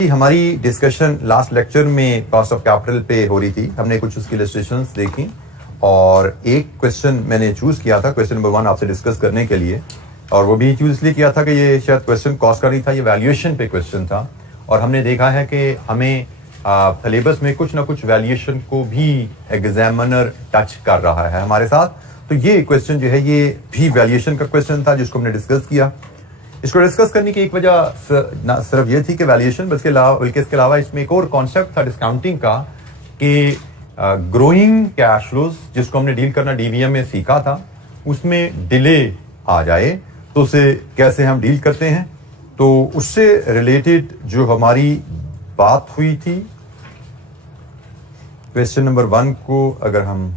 हमारी discussion last lecture में cost of capital पे हो रही थी। हमने कुछ उसकी इलस्ट्रेशंस देखी और एक क्वेश्चन मैंने चूज किया था, क्वेश्चन नंबर 1 आपसे डिस्कस करने के लिए। और वो भी चूज इसलिए किया था कि ये शायद क्वेश्चन कॉस्ट का नहीं था, ये वैल्यूएशन पे क्वेश्चन था। और हमने देखा है कि हमें सिलेबस में कुछ ना कुछ वैल्यूएशन को भी एग्जामिनर टच कर रहा है हमारे साथ। तो ये क्वेश्चन जो है ये भी वैल्यूएशन का क्वेश्चन था जिसको हमने डिस्कस किया। इसको डिस्कस करने की एक वजह सिर्फ ये थी कि वैल्यूएशन, बल्कि इसके अलावा इसमें एक और कॉन्सेप्ट था डिस्काउंटिंग का कि ग्रोइंग कैश फ्लोज जिसको हमने डील करना डीवीएम में सीखा था, उसमें डिले आ जाए तो उसे कैसे हम डील करते हैं। तो उससे रिलेटेड जो हमारी बात हुई थी, क्वेश्चन नंबर 1 को अगर हम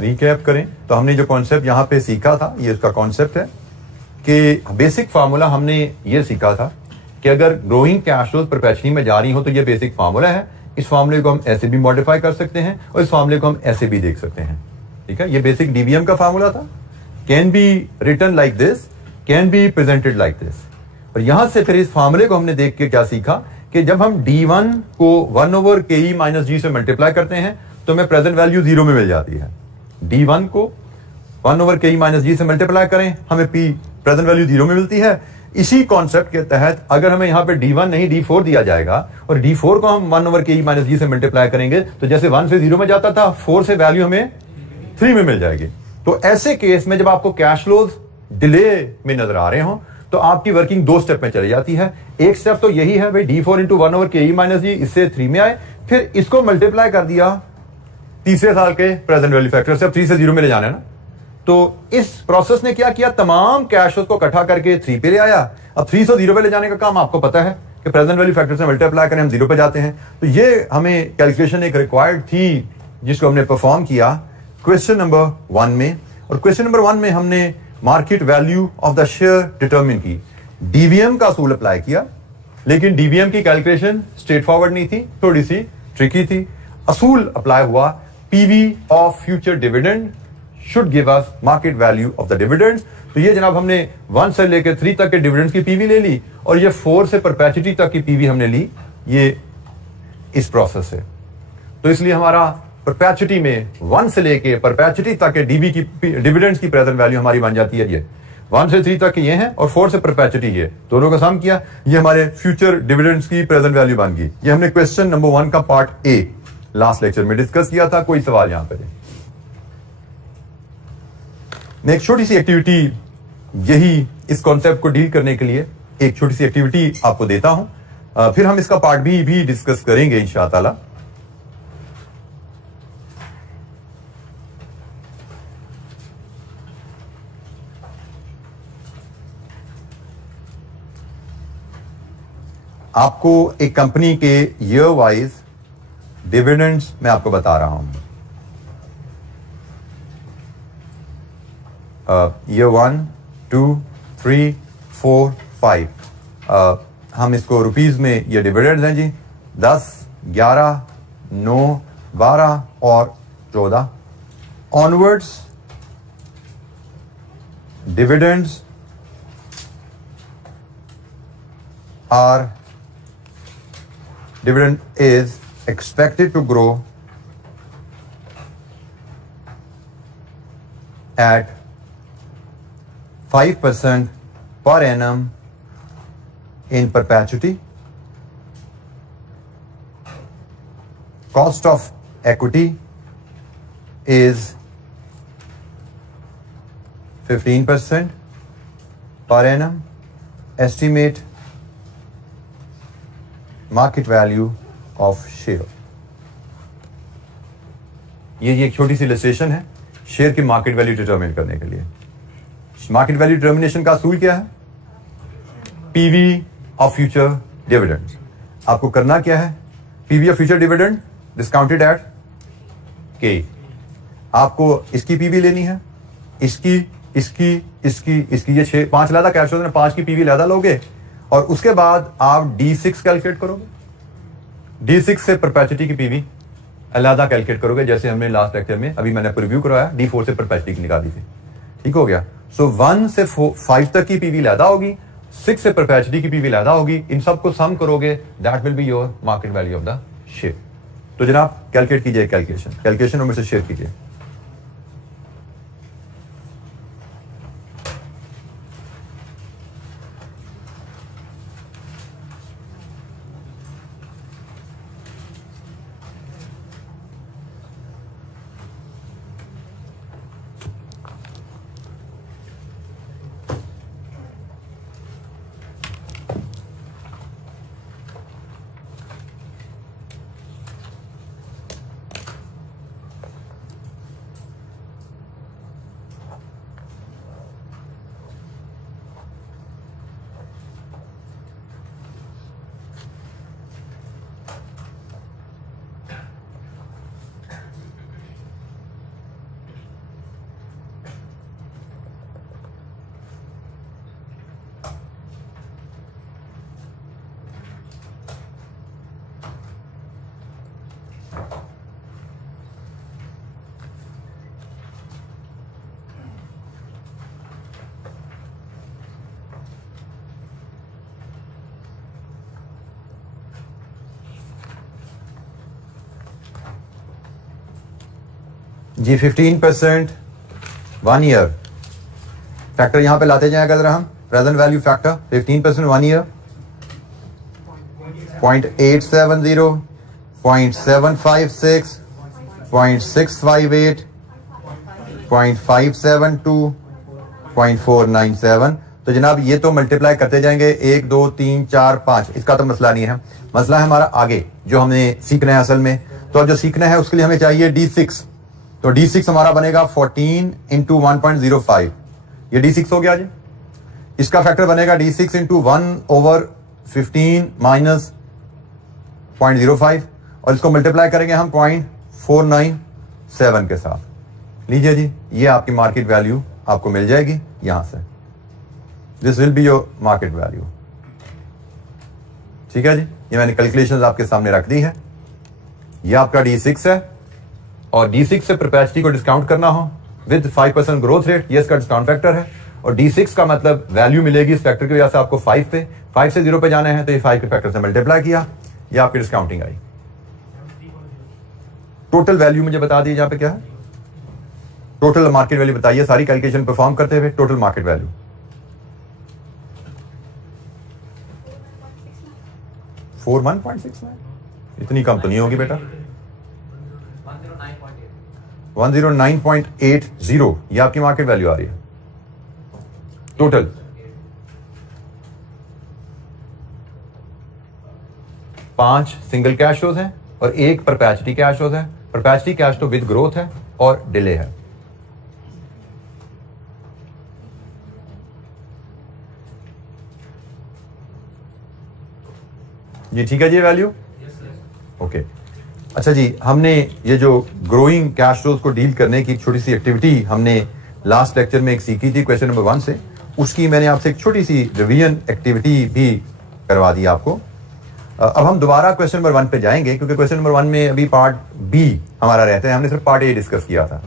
रिकैप करें तो हमने जो कॉन्सेप्ट यहां पे सीखा था, ये उसका कॉन्सेप्ट है कि बेसिक फार्मूला हमने ये सीखा था कि अगर ग्रोइंग कैश फ्लोज परपेचुअली में जा रही हो तो ये बेसिक फार्मूला है। इस फार्मूले को हम ऐसे भी मॉडिफाई कर सकते हैं और इस फार्मूले को हम ऐसे भी देख सकते हैं। ठीक है, ये बेसिक डीवीएम का फार्मूला था। Can be written like this, can be presented like this. और यहां से फिर इस फार्मूले को हमने देख के क्या सीखा कि जब हम D1 को 1/ke-g से मल्टीप्लाई करते हैं तो हमें प्रेजेंट वैल्यू 0 में मिल जाती है। D1 को 1/ke-g से मल्टीप्लाई करें, हमें P प्रेजेंट वैल्यू 0 में मिलती है। इसी कॉन्सेप्ट के तहत अगर हमें यहां पे D1 नहीं D4 दिया जाएगा और D4 को हम 1/ke-g से मल्टीप्लाई करेंगे तो जैसे 1 से 0 में जाता था, 4 से वैल्यू हमें 3 में मिल जाएगी। तो ऐसे केस में जब आपको कैश फ्लोज डिले में नजर आ रहे हो तो आपकी वर्किंग 2 स्टेप में चली जाती है। एक स्टेप तो यही है भाई D4 × 1/ke-g इससे 3 में आए, फिर इसको मल्टीप्लाई कर दिया तीसरे साल के प्रेजेंट वैल्यू फैक्टर से। अब 3 से 0 में ले जाना है ना, तो इस प्रोसेस ने क्या किया, तमाम कैश फ्लोज को इकट्ठा करके 3 पे ले आया। अब 3 से 0 पे ले जाने का काम आपको पता है कि प्रेजेंट वैल्यू फैक्टर से मल्टीप्लाई करें हम 0 पे जाते हैं। तो ये हमें कैलकुलेशन एक रिक्वायर्ड थी जिसको हमने परफॉर्म किया क्वेश्चन नंबर 1 में। और क्वेश्चन नंबर 1 में हमने market value of the share determine की, डीवीएम का असूल अप्लाई किया, लेकिन डीवीएम की कैलकुलेशन स्ट्रेट फॉरवर्ड नहीं थी, थोड़ी सी ट्रिकी थी। असूल अप्लाई हुआ, PV of future dividend should give us market value of the dividends। तो ये जनाब हमने 1 से लेकर 3 तक के डिविडेंड्स की पीवी ले ली और ये 4 से परपेचुइटी तक की पीवी हमने ली, ये इस प्रोसेस से। तो इसलिए हमारा परपेचुइटी में 1 से लेकर परपेचुइटी तक के डिविडेंड्स की प्रेजेंट वैल्यू हमारी बन जाती है। ये 1 से 3 तक के ये हैं और 4 से परपेचुइटी ये दोनों का सम किया, ये हमारे फ्यूचर डिविडेंड्स की प्रेजेंट वैल्यू बन गई। ये हमने क्वेश्चन नंबर 1 का पार्ट ए लास्ट लेक्चर में डिस्कस किया था। कोई सवाल यहां पर? मैं एक छोटी सी एक्टिविटी, यही इस कॉन्सेप्ट को डील करने के लिए एक छोटी सी एक्टिविटी आपको देता हूं, फिर हम इसका पार्ट बी भी डिस्कस करेंगे इंशाअल्लाह। आपको एक कंपनी के ईयर वाइज डिविडेंड्स मैं आपको बता रहा हूं। ईयर 1, 2, 3, 4, 5। हम इसको रुपीज में ये डिविडेंड्स हैं जी, 10, 11, 9, 12 और 14 onwards dividends are dividend is expected to grow at 5% per annum in perpetuity. Cost of equity is 15% per annum. Estimate market value of share. ये एक छोटी सी इलस्ट्रेशन है शेयर की मार्केट वैल्यू डिटरमिन करने के लिए। मार्केट वैल्यू डिटर्मिनेशन का असूल क्या है? PV of future dividend. आपको करना क्या है? PV of future dividend discounted eight के। आपको इसकी पीवी लेनी है, इसकी ये 5 लादा कैश फ्लो, 5 की पीवी लादा लोगे और उसके बाद आप D6 कैलकुलेट करोगे। D6 से परपेचुइटी की पीवी अलग कैलकुलेट करोगे, जैसे हमने लास्ट लेक्चर में अभी मैंने प्रीव्यू करवाया, D4 से परपेचुइटी निकाली थी। ठीक हो गया। सो 1 से 5 तक की पीवी अलग होगी, 6 से परपेचुइटी की पीवी लैदा होगी, इन सबको सम करोगे, that will be your market value of the share. तो जनाब कैलकुलेट कीजिए, कैलकुलेशन में से शेयर कीजिए। जी 15% 1 ईयर फैक्टर यहां पे लाते जाएगा जरा हम, प्रेजेंट वैल्यू फैक्टर 15% 1 ईयर 0.870, 0.756, 0.658, 0.572, 0.497। तो जनाब ये तो मल्टीप्लाई करते जाएंगे 1 2 3 4 5, इसका तो मसला नहीं है, मसला है हमारा आगे जो हमने सीखना है असल में। तो अब जो सीखना है उसके लिए हमें चाहिए D6। तो D6 हमारा बनेगा 14 इंटू 1.05, ये D6 हो गया जी। इसका फैक्टर बनेगा D6 इंटू 1/15 माइनस 0.05 और इसको मल्टीप्लाई करेंगे हम 0.497 के साथ। लीजिए जी, ये आपकी मार्केट वैल्यू आपको मिल जाएगी यहां से। This will be your market value. ठीक है जी, ये मैंने कैलकुलेशंस आपके सामने रख दी है। ये आपका D6 है और D6 से परपेचुइटी को डिस्काउंट करना हो विद 5% ग्रोथ रेट, ये इसका डिस्काउंट फैक्टर है। और D6 का मतलब वैल्यू मिलेगी इस फैक्टर की वजह से आपको 5 पे, 5 से 0 पे जाना है तो ये 5 के फैक्टर से मल्टीप्लाई किया, ये आपकी डिस्काउंटिंग आई। टोटल वैल्यू मुझे बता दीजिए यहाँ पे क्या है, टोटल मार्केट वैल्यू बताइए सारी कैलकुलेशन परफॉर्म करते हुए। टोटल मार्केट वैल्यू 41.69, इतनी कम तो नहीं होगी बेटा। 109.80 ये आपकी मार्केट वैल्यू आ रही है टोटल। पांच सिंगल कैश फ्लोज हैं और एक परपेचुइटी कैश फ्लोज है। Perpetuity cash flow with growth है और डिले है। ये ठीक है जी वैल्यू, ओके। अच्छा जी, हमने ये जो ग्रोइंग कैश फ्लोज को डील करने की एक छोटी सी एक्टिविटी हमने लास्ट लेक्चर में एक सीखी थी क्वेश्चन नंबर 1 से, उसकी मैंने आपसे एक छोटी सी रिवीजन एक्टिविटी भी करवा दी आपको। अब हम दोबारा क्वेश्चन नंबर 1 पे जाएंगे क्योंकि क्वेश्चन नंबर 1 में अभी पार्ट बी हमारा रहता है, हमने सिर्फ पार्ट ए डिस्कस किया था।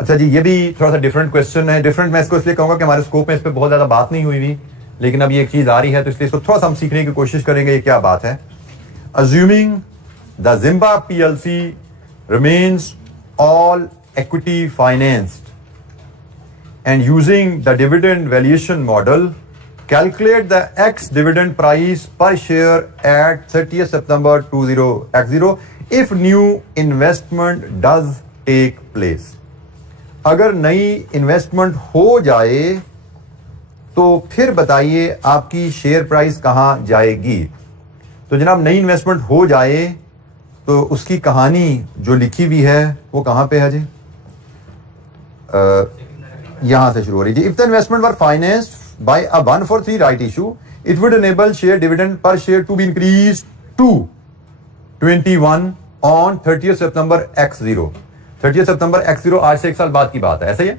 अच्छा जी, ये भी थोड़ा सा डिफरेंट क्वेश्चन है। डिफरेंट मैं इसको इसलिए कहूंगा कि हमारे स्कोप में इस पर बहुत ज्यादा बात नहीं हुई थी, लेकिन अब ये एक चीज आ रही है तो इसलिए इसको थोड़ा सा हम सीखने की कोशिश करेंगे। ये क्या बात है? Assuming the Zimba PLC remains all equity financed and using the dividend valuation model, calculate the X dividend price per share at 30th September 20x0 if new investment does take place. अगर नई इन्वेस्टमेंट हो जाए तो फिर बताइए आपकी share price कहां जाएगी। तो जनाब नई इन्वेस्टमेंट हो जाए तो उसकी कहानी जो लिखी हुई है वो कहां पे है जी? यहां से शुरू हो रही है। If the investment were financed by a 1-for-3 right issue, it would enable share dividend per share to be increase to 21 on 30th September x0। 30th September x0 आज से 1 साल बाद की बात है, ऐसा ही है।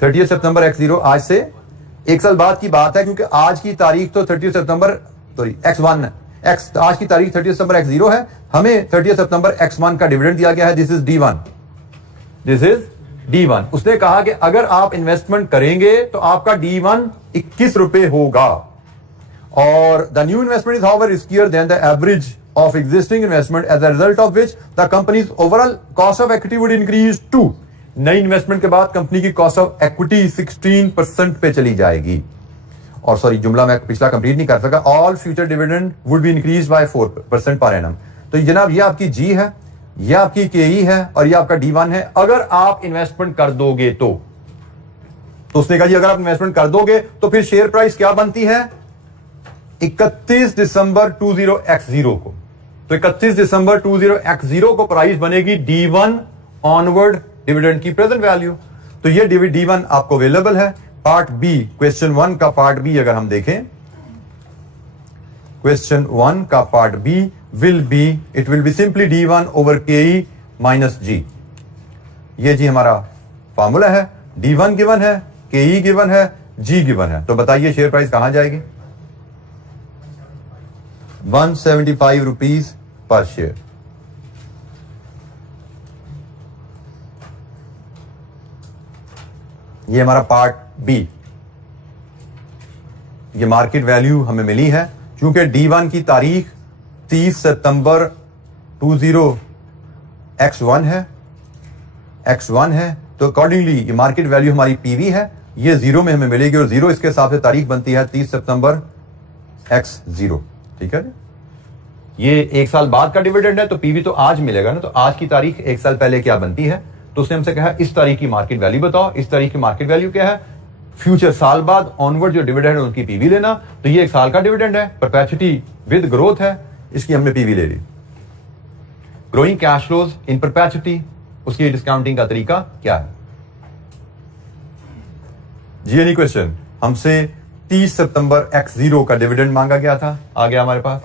30th September x0 आज से 1 साल बाद की बात है क्योंकि आज की तारीख तो 30th September x1 x आज की तारीख 30th September x0 है। हमें 30th September x1 का डिविडेंड दिया गया है। This is D1, this is D1। उसने कहा कि अगर आप इन्वेस्टमेंट करेंगे तो आपका D1 21 रुपए होगा, और the new investment is however riskier than the average of existing investment, as a result of which the company's overall cost of equity would increase to, नई इन्वेस्टमेंट के बाद कंपनी की कॉस्ट ऑफ इक्विटी 16% पे चली जाएगी। और sorry, जुमला मैं पिछला कंप्लीट नहीं कर सका। All future dividend would be increase by 4% per annum. तो जनाब ये आपकी जी है, ये आपकी केई है, और ये आपका D1 है। अगर आप इन्वेस्टमेंट कर दोगे तो उसने कहा जी अगर आप इन्वेस्टमेंट कर दोगे तो फिर शेयर प्राइस क्या बनती है 31 दिसंबर 20x0 को। तो 31 दिसंबर 20x0 को प्राइस बनेगी D1 ऑनवर्ड डिविडेंड की प्रेजेंट वैल्यू। तो ये D1 आपको अवेलेबल है। पार्ट बी, क्वेश्चन 1 का पार्ट बी अगर हम देखें, क्वेश्चन 1 का part B it will be simply D1 over KE minus G। ये जी हमारा फॉर्मूला है। D1 गिवन है, KE गिवन है, G गिवन है। तो बताइए शेयर प्राइस कहां जाएगी? 175 रुपीज पर शेयर। ये हमारा पार्ट बी। ये मार्केट वैल्यू हमें मिली है। चूंकि D1 की तारीख 30 सितंबर 20x1 है, तो अकॉर्डिंगली ये मार्केट वैल्यू हमारी पीवी है। ये 0 में हमें मिलेगी, और 0 इसके हिसाब से तारीख बनती है 30 सितंबर x0। ठीक है, ये एक साल बाद का डिविडेंड है, तो पीवी तो आज मिलेगा ना। तो आज की तारीख एक साल पहले क्या बनती है? तो उसने हमसे कहा इस तारीख की मार्केट वैल्यू बताओ। इस तारीख की मार्केट वैल्यू क्या है? फ्यूचर साल बाद ऑनवर्ड जो डिविडेंड है उनकी पीवी लेना। तो ये एक साल का डिविडेंड है, परपेचुइटी विद ग्रोथ है, इसकी हमने पीवी ले ली। Growing cash flows in perpetuity, उसकी डिस्काउंटिंग का तरीका क्या है? जी एनी क्वेश्चन? हमसे 30 सितंबर x0 का डिविडेंड मांगा गया था, आ गया हमारे पास।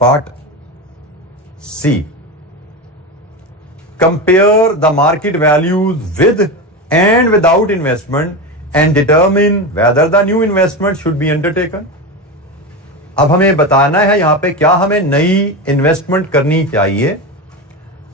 Part C, compare the market values with and without investment and determine whether the new investment should be undertaken. अब हमें बताना है यहां पे क्या हमें नई इन्वेस्टमेंट करनी चाहिए।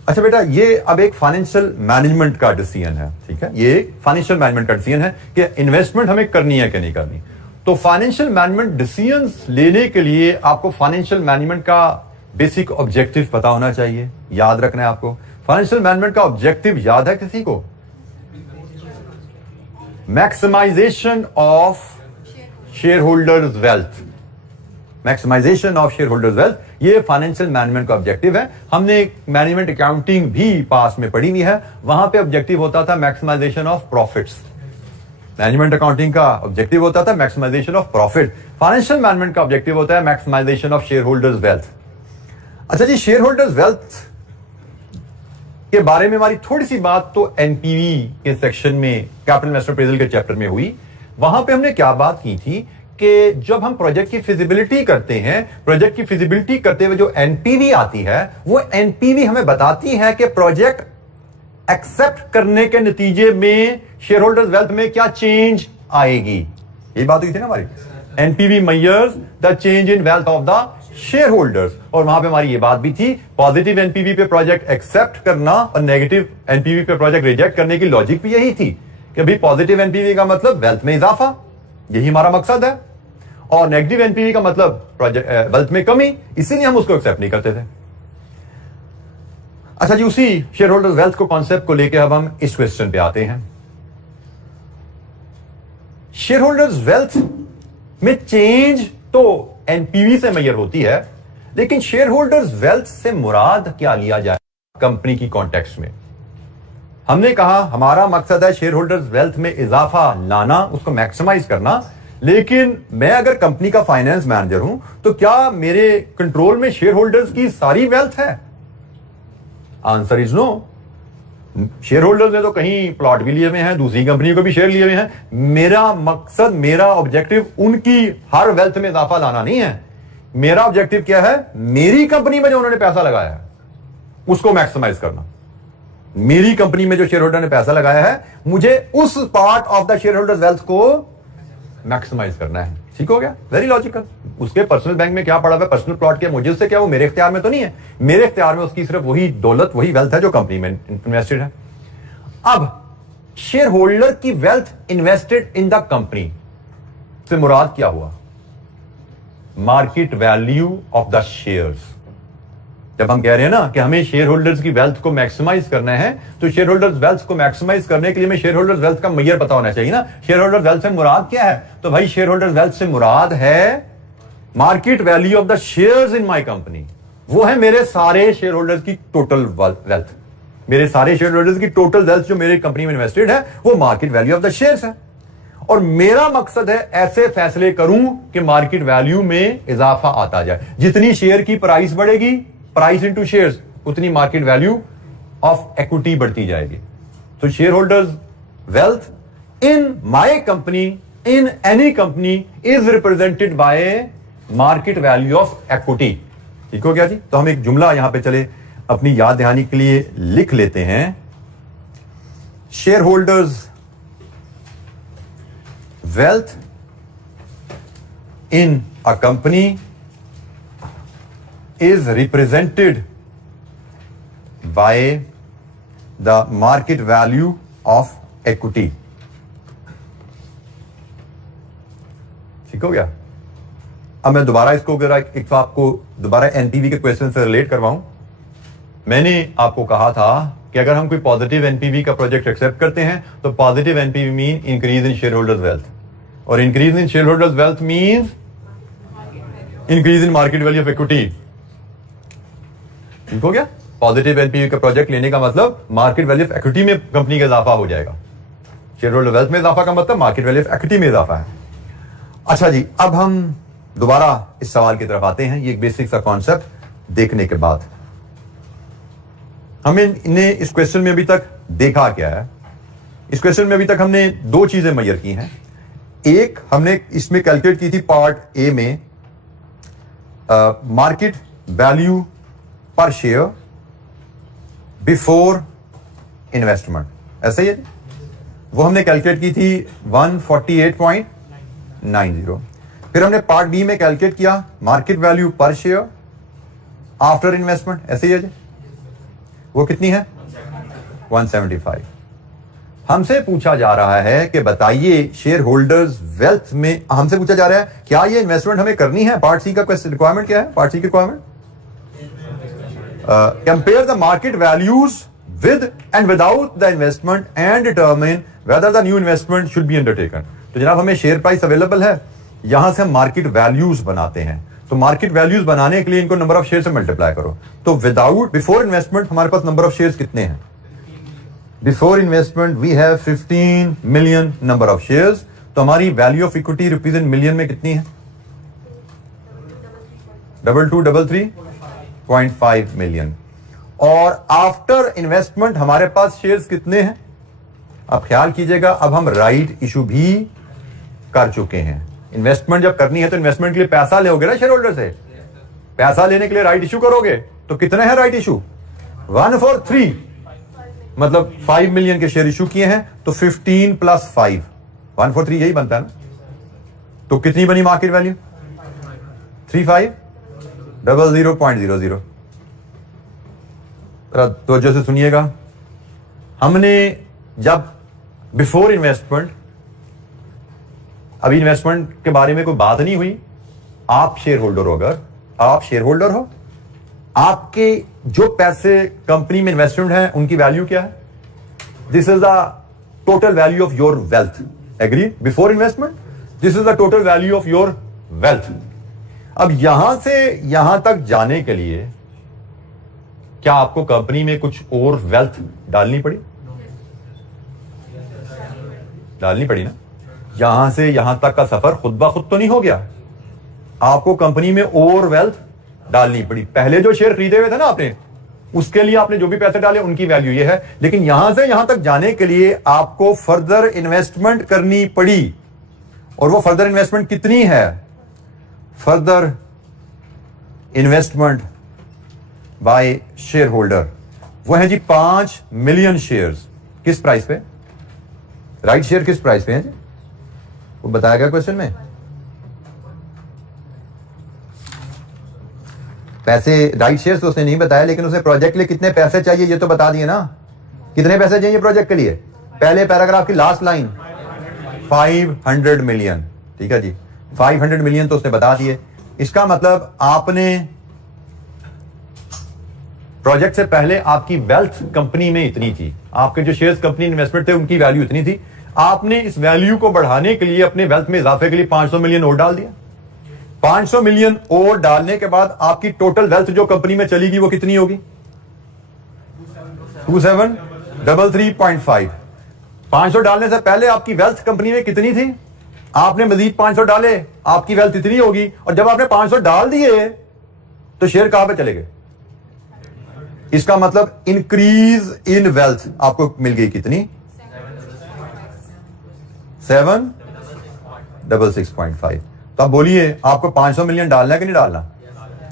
अच्छा बेटा, ये अब एक फाइनेंशियल मैनेजमेंट का डिसीजन है। ठीक है, ये एक फाइनेंशियल मैनेजमेंट का डिसीजन है कि इन्वेस्टमेंट हमें करनी है कि नहीं करनी। तो फाइनेंशियल मैनेजमेंट डिसीजंस लेने के लिए आपको फाइनेंशियल मैनेजमेंट का बेसिक ऑब्जेक्टिव पता होना चाहिए, याद रखना है आपको। फाइनेंशियल मैनेजमेंट का ऑब्जेक्टिव याद है किसी को? Maximization of share holders wealth. Maximization of share holders wealth, ये फाइनेंशियल मैनेजमेंट का ऑब्जेक्टिव है। हमने मैनेजमेंट अकाउंटिंग भी पास में पढ़ी हुई है, वहां पे ऑब्जेक्टिव होता था maximization of profits. Management accounting का ऑब्जेक्टिव होता था maximization of profit. Financial management का ऑब्जेक्टिव होता है maximization of share holders wealth. अच्छा जी, शेयर होल्डर्स वेल्थ के बारे में हमारी थोड़ी सी बात तो एनपीवी के सेक्शन में, कैपिटल इन्वेस्टमेंट अप्रेजल के चैप्टर में हुई। वहां पे हमने क्या बात की थी कि जब हम प्रोजेक्ट की फिजिबिलिटी करते हैं, प्रोजेक्ट की फिजिबिलिटी करते हुए जो एनपीवी आती है, वो एनपीवी हमें बताती है कि प्रोजेक्ट एक्सेप्ट करने के नतीजे में शेयर होल्डर्स वेल्थ में क्या चेंज आएगी। ये बात हुई थी ना हमारी। NPV measures the change in wealth of the share holders, और वहां पे हमारी ये बात भी थी पॉजिटिव एनपीवी पे प्रोजेक्ट एक्सेप्ट करना और नेगेटिव एनपीवी पे प्रोजेक्ट रिजेक्ट करने की लॉजिक भी यही थी कि भाई पॉजिटिव एनपीवी का मतलब वेल्थ में इजाफा, यही हमारा मकसद है, और नेगेटिव एनपीवी का मतलब प्रोजेक्ट वेल्थ में कमी, इसीलिए हम उसको एक्सेप्ट नहीं करते थे। अच्छा जी, उसी शेयर होल्डर्स वेल्थ को कॉन्सेप्ट को लेकर अब हम इस क्वेश्चन पे आते हैं। शेयर होल्डर्स वेल्थ में चेंज तो एनपीवी से मेजर होती है, लेकिन शेयर होल्डर्स वेल्थ से मुराद क्या लिया जाए कंपनी की कॉन्टेक्स्ट में? हमने कहा हमारा मकसद है शेयर होल्डर्स वेल्थ में इजाफा लाना, उसको मैक्सिमाइज करना। लेकिन मैं अगर कंपनी का फाइनेंस मैनेजर हूं तो क्या मेरे कंट्रोल में शेयर होल्डर्स की सारी वेल्थ है? Answer is no. Share holders ने तो कहीं प्लॉट भी लिए हुए हैं, दूसरी कंपनी को भी शेयर लिए हुए हैं। मेरा मकसद, मेरा ऑब्जेक्टिव उनकी हर वेल्थ में इजाफा लाना नहीं है। मेरा ऑब्जेक्टिव क्या है? मेरी कंपनी में जो उन्होंने पैसा लगाया है उसको मैक्सिमाइज करना। मेरी कंपनी में जो शेयर होल्डर ने पैसा लगाया है, मुझे उस part of the share holders wealth को मैक्सिमाइज करना है। ठीक हो गया, वेरी लॉजिकल। उसके पर्सनल बैंक में क्या पड़ा हुआ है, पर्सनल प्लॉट क्या, मुझे उससे क्या, वो मेरे इख्तियार में तो नहीं है। मेरे इख्तियार में उसकी सिर्फ वही दौलत, वही वेल्थ है जो कंपनी में इन्वेस्टेड है। अब शेयर होल्डर की wealth invested in the company से मुराद क्या हुआ, market value of the shares. जब हम कह रहे हैं ना कि हमें शेयर होल्डर्स की वेल्थ को मैक्सिमाइज करना है, तो शेयर होल्डर्स वेल्थ को मैक्सिमाइज करने के लिए हमें शेयर होल्डर्स वेल्थ का मेजर पता होना चाहिए ना। शेयर होल्डर्स वेल्थ से मुराद क्या है, तो भाई शेयर होल्डर्स वेल्थ से मुराद है market value of the shares in my company. वो है मेरे सारे शेयर होल्डर्स की टोटल वेल्थ, मेरे सारे शेयर होल्डर्स की टोटल वेल्थ जो मेरी कंपनी में इन्वेस्टेड है, वो market value of the shares है। और मेरा मकसद है ऐसे फैसले करूं कि मार्केट वैल्यू में इजाफा आता जाए। जितनी शेयर की प्राइस बढ़ेगी, प्राइस इनटू शेयर्स, उतनी मार्केट वैल्यू ऑफ इक्विटी बढ़ती जाएगी। तो share holders wealth in my company, in any company, is represented by market value of equity. ठीक हो गया जी। तो हम एक जुमला यहां पे चले अपनी याद दहानी के लिए लिख लेते हैं। Share holders wealth in a company is represented by the market value of equity। ठीक हो गया। अब मैं दोबारा इसको अगर एक आपको दोबारा एनपीवी के क्वेश्चन से रिलेट करवाऊं, मैंने आपको कहा था कि अगर हम कोई पॉजिटिव एनपीवी का प्रोजेक्ट एक्सेप्ट करते हैं तो positive NPV mean increase in share holders wealth, और increase in share holders wealth means increase in market value of equity. ठीक हो गया। पॉजिटिव एनपीवी का प्रोजेक्ट लेने का मतलब मार्केट वैल्यू ऑफ इक्विटी में कंपनी का इजाफा हो जाएगा। शेयर होल्डर वेल्थ में इजाफा का मतलब मार्केट वैल्यू ऑफ इक्विटी में इजाफा है। अच्छा जी, अब हम दोबारा इस सवाल की तरफ आते हैं। ये एक बेसिक सा कॉन्सेप्ट देखने के बाद हमने इस क्वेश्चन में अभी तक देखा क्या है। इस क्वेश्चन में अभी तक हमने दो चीजें मेजर की हैं। एक, हमने इसमें कैलकुलेट की थी पार्ट ए में मार्केट वैल्यू पर शेयर बिफोर इन्वेस्टमेंट, ऐसा ही है। वो हमने कैलकुलेट की थी 148.90। फिर हमने पार्ट बी में कैलकुलेट किया मार्केट वैल्यू पर शेयर आफ्टर इन्वेस्टमेंट, ऐसे ही है जी। वो कितनी है 175। हमसे पूछा जा रहा है कि बताइए शेयर होल्डर्स वेल्थ में, हमसे पूछा जा रहा है क्या ये इन्वेस्टमेंट हमें करनी है। पार्ट सी का क्वेश्चन रिक्वायरमेंट क्या है, पार्ट सी की requirement compare the market values with and without the investment and determine whether the new investment should be undertaken। तो जनाब हमें शेयर प्राइस अवेलेबल है, यहां से हम मार्केट वैल्यूज बनाते हैं। तो मार्केट वैल्यूज बनाने के लिए इनको नंबर ऑफ शेयर से मल्टीप्लाई करो। तो विदाउट बिफोर इन्वेस्टमेंट हमारे पास नंबर ऑफ शेयर्स कितने हैं, before investment we have 15 million number of shares. तो हमारी value of equity rupees in million में कितनी है, 2233.5 मिलियन। और आफ्टर इन्वेस्टमेंट हमारे पास शेयर्स कितने हैं, अब ख्याल कीजिएगा, अब हम राइट इशू भी कर चुके हैं। इन्वेस्टमेंट जब करनी है तो इन्वेस्टमेंट के लिए पैसा लोगे ना शेयर होल्डर से, पैसा लेने के लिए राइट इशू करोगे। तो कितने हैं राइट इशू, 143, मतलब 5 मिलियन के शेयर इशू किए हैं। तो 15 + 5 143 यही बनता है ना। तो कितनी बनी मार्केट वैल्यू 3500.00। तो जैसे सुनिएगा, हमने जब बिफोर इन्वेस्टमेंट, अभी इन्वेस्टमेंट के बारे में कोई बात नहीं हुई, आप शेयर होल्डर हो, अगर आप शेयर होल्डर हो, आपके जो पैसे कंपनी में इन्वेस्टमेंट है उनकी वैल्यू क्या है, this is the total value of your wealth. Agree, before investment this is the total value of your wealth. अब यहां से यहां तक जाने के लिए क्या आपको कंपनी में कुछ और वेल्थ डालनी पड़ी, डालनी पड़ी ना। यहां से यहां तक का सफर खुद ब खुद तो नहीं हो गया, आपको कंपनी में और वेल्थ डालनी पड़ी। पहले जो शेयर खरीदे हुए थे ना आपने, उसके लिए आपने जो भी पैसे डाले उनकी वैल्यू ये है, लेकिन यहां से यहां तक जाने के लिए आपको फर्दर इन्वेस्टमेंट करनी पड़ी। और वो फर्दर इन्वेस्टमेंट कितनी है, further investment by share holder वो है जी 5 मिलियन शेयर्स। किस प्राइस पे, राइट शेयर किस प्राइस पे है जी, वो बताया गया क्वेश्चन में पैसे राइट शेयर्स तो उसने नहीं बताया, लेकिन उसने प्रोजेक्ट के लिए कितने पैसे चाहिए ये तो बता दिए ना। कितने पैसे चाहिए प्रोजेक्ट के लिए? पहले पैराग्राफ की लास्ट लाइन 500 मिलियन। ठीक है जी, 500 मिलियन तो उसने बता दिए। इसका मतलब आपने प्रोजेक्ट से पहले आपकी वेल्थ कंपनी में इतनी थी, आपके जो शेयर्स कंपनी इन्वेस्टमेंट थे उनकी वैल्यू इतनी थी। आपने इस वैल्यू को बढ़ाने के लिए अपने वेल्थ में इजाफे के लिए 500 मिलियन और डाल दिया। 500 मिलियन और डालने के बाद आपकी टोटल वेल्थ जो कंपनी में चलेगी वो कितनी होगी? 2733.5। 500 डालने से पहले आपकी वेल्थ कंपनी में कितनी थी? आपने मजीद 500 डाले, आपकी वेल्थ इतनी होगी। और जब आपने 500 डाल दिए तो शेयर कहां पे चले गए? इसका मतलब इंक्रीज इन वेल्थ आपको मिल गई कितनी? 766.5। तो आप बोलिए आपको 500 मिलियन डालना है कि नहीं डालना?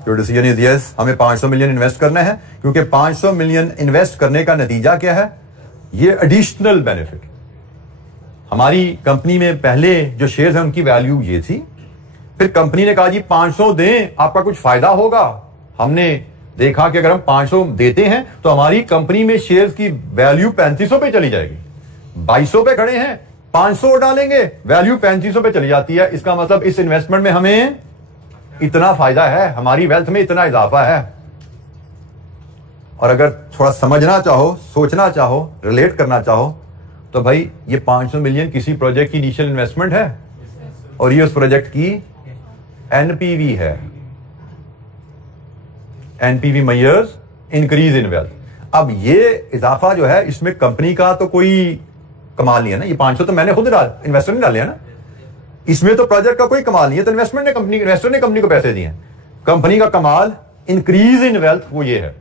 जो डिसीजन इज यस, हमें 500 मिलियन इन्वेस्ट करना है, क्योंकि 500 मिलियन इन्वेस्ट करने का नतीजा क्या है? ये एडिशनल बेनिफिट। हमारी कंपनी में पहले जो शेयर्स हैं उनकी वैल्यू ये थी, फिर कंपनी ने कहा जी 500 दें, आपका कुछ फायदा होगा। हमने देखा कि अगर हम 500 देते हैं तो हमारी कंपनी में शेयर्स की वैल्यू 3500 पे चली जाएगी। 2200 पे खड़े हैं, 500 डालेंगे, वैल्यू 3500 पे चली जाती है। इसका मतलब इस इन्वेस्टमेंट में हमें इतना फायदा है, हमारी वेल्थ में इतना इजाफा है। और अगर थोड़ा समझना चाहो, सोचना चाहो, रिलेट करना चाहो, तो भाई ये 500 मिलियन किसी प्रोजेक्ट की इनिशियल इन्वेस्टमेंट है और ये उस प्रोजेक्ट की एनपीवी है। NPV measures increase in wealth. अब ये इजाफा जो है इसमें कंपनी का तो कोई कमाल नहीं है ना। ये 500 तो मैंने खुद इन्वेस्टर ने डाले ना, इसमें तो प्रोजेक्ट का कोई कमाल नहीं है। तो इन्वेस्टर ने कंपनी को पैसे दिए। कंपनी का कमाल इंक्रीज इन वेल्थ वो ये है।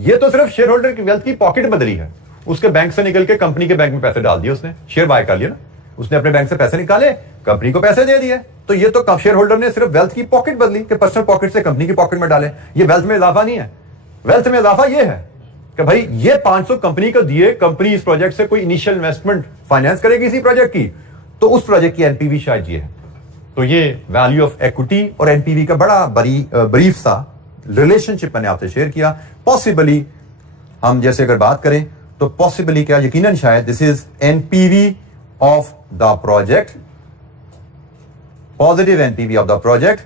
ये तो सिर्फ शेयर होल्डर की वेल्थ की पॉकेट बदली है। उसके बैंक से निकल के कंपनी के बैंक में पैसे डाल दिए, उसने शेयर बाय कर लिया ना, उसने अपने बैंक से पैसे निकाले, कंपनी को पैसे दे दिए। तो ये तो शेयर होल्डर ने सिर्फ वेल्थ की पॉकेट बदली कि पर्सनल पॉकेट से कंपनी की पॉकेट में डाले। ये वेल्थ में इजाफा नहीं है। वेल्थ में इजाफा ये है कि भाई ये 500 कंपनी को दिए, कंपनी इस प्रोजेक्ट से कोई इनिशियल इन्वेस्टमेंट फाइनेंस करेगी इसी प्रोजेक्ट की, तो उस प्रोजेक्ट की एनपीवी शायद ये है। तो ये वैल्यू ऑफ इक्विटी और एनपीवी का बड़ा ब्रीफ सा रिलेशनशिप मैंने आपसे शेयर किया। पॉसिबली हम जैसे अगर बात करें तो पॉसिबली क्या, यकीनन शायद this is NPV of the project, positive NPV of the project